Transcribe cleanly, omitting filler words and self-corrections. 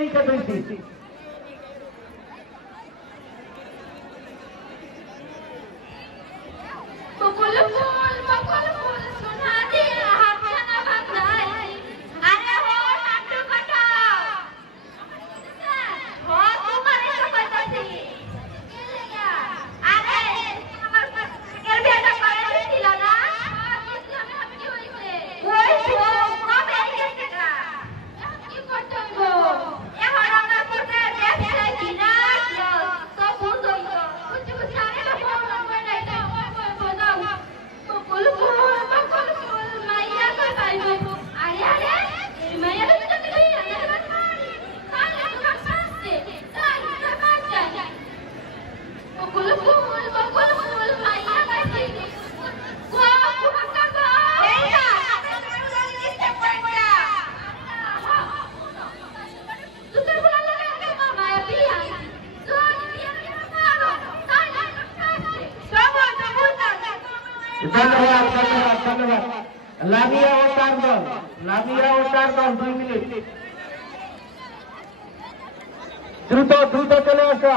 Wicket হয়েছে। ধন্যবাদ ধন্যবাদ ধন্যবাদ। লামিয়া ও তার দল, লামিয়া ও তার দল 2 মিনিট। দ্রুত দ্রুত চলে আসো।